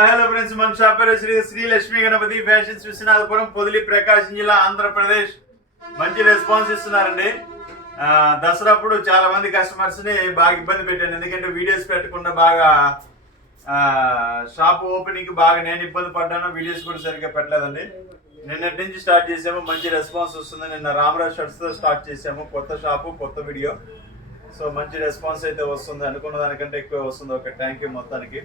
Hello friends, మన shop పేరు Shri Lakshmi Ganapati fashions, Viswanathapuram, Podili, ప్రకాశం జిల్లా, ఆంధ్రప్రదేశ్. మంచి రెస్పాన్స్ ఇస్తున్నారండి. దసరా అప్పుడు చాలా మంది కస్టమర్స్ ని బాగా ఇబ్బంది పెట్టాను, ఎందుకంటే వీడియోస్ పెట్టకుండా బాగా షాప్ ఓపెనింగ్ బాగా నేను ఇబ్బంది పడ్డాను. వీడియోస్ కూడా సరిగ్గా పెట్టలేదండి. నిన్నటి నుంచి స్టార్ట్ చేసాము, మంచి రెస్పాన్స్ వస్తుంది. నిన్న రామరాజ్ షర్ట్స్ తో స్టార్ట్ చేసాము, కొత్త షాపు కొత్త వీడియో. సో మంచి రెస్పాన్స్ అయితే వస్తుంది, అనుకున్న దానికంటే ఎక్కువ వస్తుంది. ఓకే, థ్యాంక్ యూ మొత్తానికి.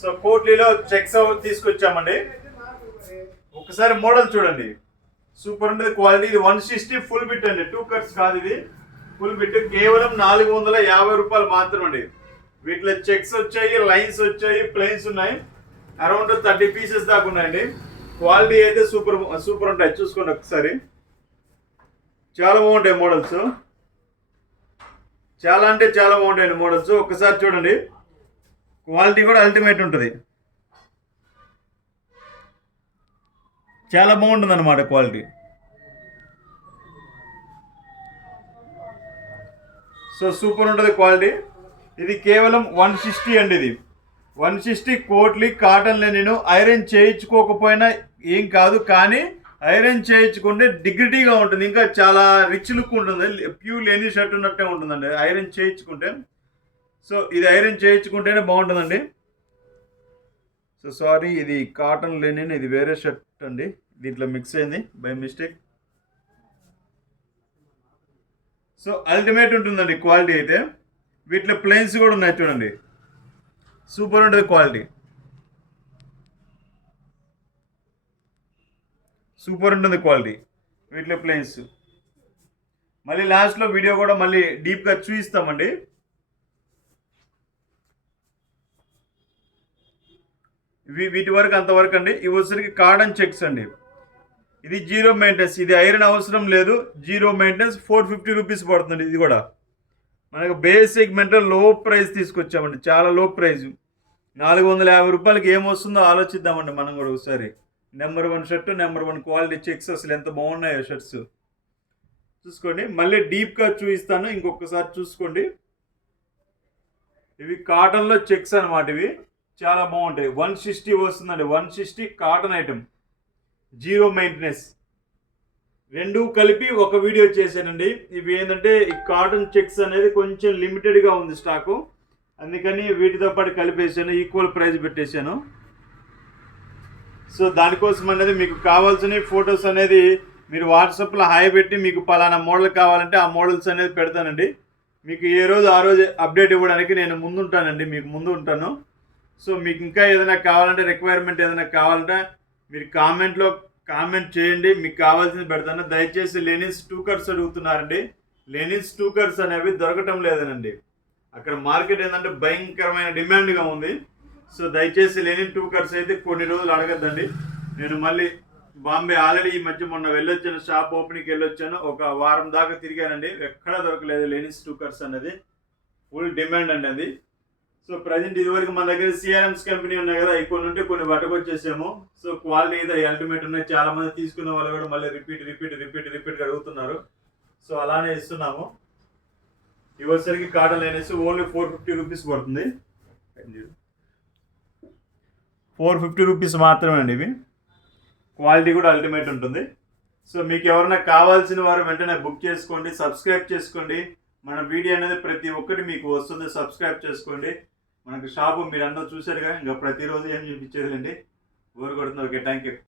సో కోట్లీలో చెక్స్ తీసుకొచ్చామండి. ఒకసారి మోడల్ చూడండి, సూపర్ ఉంటుంది క్వాలిటీ. ఇది 160 ఫుల్ బిట్ అండి, 2 కట్స్ కాదు, ఇది ఫుల్ బిట్. కేవలం 450 రూపాయలు మాత్రం అండి. వీటిలో చెక్స్ వచ్చాయి, లైన్స్ వచ్చాయి, ప్లెయిన్స్ ఉన్నాయి. అరౌండ్ 30 పీసెస్ దాకా ఉన్నాయండి. క్వాలిటీ అయితే సూపర్ సూపర్ ఉంటాయి, చూసుకోండి ఒకసారి. చాలా బాగుంటాయి మోడల్స్, చాలా అంటే చాలా బాగుంటాయండి మోడల్స్. ఒక్కసారి చూడండి, క్వాలిటీ కూడా అల్టిమేట్ ఉంటుంది, చాలా బాగుంటుంది అన్నమాట క్వాలిటీ. సో సూపర్ ఉంటుంది క్వాలిటీ. ఇది కేవలం 160 అండి. ఇది 160 కోట్లీ కాటన్ లెనిన్. ఐరన్ చేయించుకోకపోయినా ఏం కాదు, కానీ ఐరన్ చేయించుకుంటే డిగ్నిటీగా ఉంటుంది, ఇంకా చాలా రిచ్ లుక్ ఉంటుంది. ప్యూర్ లెనిన్ షర్ట్ ఉన్నట్టే ఉంటుందండి ఐరన్ చేయించుకుంటే. సో ఇది ఐరన్ చేయించుకుంటేనే బాగుంటుందండి. సో సారీ, ఇది కాటన్ లెనిన్, ఇది వేరే షర్ట్ అండి, దీంట్లో మిక్స్ అయింది బై మిస్టేక్. సో అల్టిమేట్ ఉంటుందండి క్వాలిటీ అయితే. వీటిలో ప్లెయిన్స్ కూడా ఉన్నాయి చూడండి, సూపర్ ఉంటుంది క్వాలిటీ, సూపర్ ఉంటుంది క్వాలిటీ. వీటిలో ప్లెయిన్స్ మళ్ళీ లాస్ట్లో వీడియో కూడా మళ్ళీ డీప్గా చూపిస్తామండి. వీటి వరకు అంతవరకు అండి. ఇవి వచ్చరికి కాటన్ చెక్స్ అండి. ఇది జీరో మెయింటెనెన్స్, ఇది ఐరన్ అవసరం లేదు, జీరో మెయింటెనెన్స్. 450 రూపీస్ పడుతుంది. ఇది కూడా మనకు బేస్ సెగ్మెంట్లో లో ప్రైస్ తీసుకొచ్చామండి, చాలా లో ప్రైస్. 450 రూపాయలకి ఏమొస్తుందో ఆలోచిద్దామండి మనం కూడా ఒకసారి. Number 1 shirt, number 1 quality checks, అసలు ఎంత బాగున్నాయో షర్ట్స్ చూసుకోండి. మళ్ళీ డీప్గా చూపిస్తాను, ఇంకొకసారి చూసుకోండి. ఇవి కాటన్లో చెక్స్ అనమాట, ఇవి చాలా బాగుంటాయి. 160 వస్తుందండి, 160 కాటన్ ఐటమ్, జీరో మెయింటెనెన్స్. రెండు కలిపి ఒక వీడియో చేశానండి. ఇవి ఏంటంటే ఈ కాటన్ చెక్స్ అనేది కొంచెం లిమిటెడ్గా ఉంది స్టాకు, అందుకని వీటితో పాటు కలిపేసాను, ఈక్వల్ ప్రైస్ పెట్టేశాను. సో దానికోసం అనేది మీకు కావాల్సిన ఫొటోస్ అనేది మీరు వాట్సాప్లో హాయ్ పెట్టి, మీకు పలానా మోడల్ కావాలంటే ఆ మోడల్స్ అనేది పెడతానండి. మీకు ఏ రోజు ఆ రోజు అప్డేట్ ఇవ్వడానికి నేను ముందుంటానండి, మీకు ముందు ఉంటాను. సో మీకు ఇంకా ఏదైనా కావాలంటే, రిక్వైర్మెంట్ ఏదైనా కావాలంటే మీరు కామెంట్లో కామెంట్ చేయండి, మీకు కావాల్సింది పెడతాను. దయచేసి లెనిన్స్ 2 కట్స్ అడుగుతున్నారండి. లెనిన్స్ 2 కట్స్ అనేవి దొరకటం లేదనండి. అక్కడ మార్కెట్ ఏంటంటే భయంకరమైన డిమాండ్గా ఉంది. సో దయచేసి లెనిన్ 2 కట్స్ అయితే కొన్ని రోజులు అడగద్దండి. నేను మళ్ళీ బాంబే ఆల్రెడీ ఈ మధ్య మొన్న వెళ్ళొచ్చాను, షాప్ ఓపెనింగ్కి వెళ్ళొచ్చాను, ఒక వారం దాకా తిరిగానండి, ఎక్కడా దొరకలేదు లెనిన్స్ 2 కట్స్ అనేది. ఫుల్ డిమాండ్ అండి అది. సో ప్రజెంట్ ఇదివరకు మన దగ్గర సిఆర్ఎంస్ కంపెనీ ఉన్నాయి కదా, కొన్ని ఉంటే కొన్ని పట్టుకొచ్చేసాము. సో క్వాలిటీ అయితే అల్టిమేట్ ఉన్నాయి. చాలా మంది తీసుకున్న వాళ్ళు కూడా మళ్ళీ రిపీట్ అడుగుతున్నారు. సో అలానే ఇస్తున్నాము. ఇవసరికి కాటన్ అనేసి ఓన్లీ 450 రూపీస్ పడుతుంది, 450 రూపీస్ మాత్రమే అండి. ఇవి క్వాలిటీ కూడా అల్టిమేట్ ఉంటుంది. సో మీకు ఎవరైనా కావాల్సిన వారు వెంటనే బుక్ చేసుకోండి, సబ్స్క్రైబ్ చేసుకోండి. మన వీడియో అనేది ప్రతి ఒక్కటి మీకు వస్తుంది, సబ్స్క్రైబ్ చేసుకోండి. మనకు షాపు మీరు అందరూ చూశారుగా, ఇంకా ప్రతిరోజు ఏం చూపించేది అండి, బోర్ కొడుతుంది. Okay, thank you.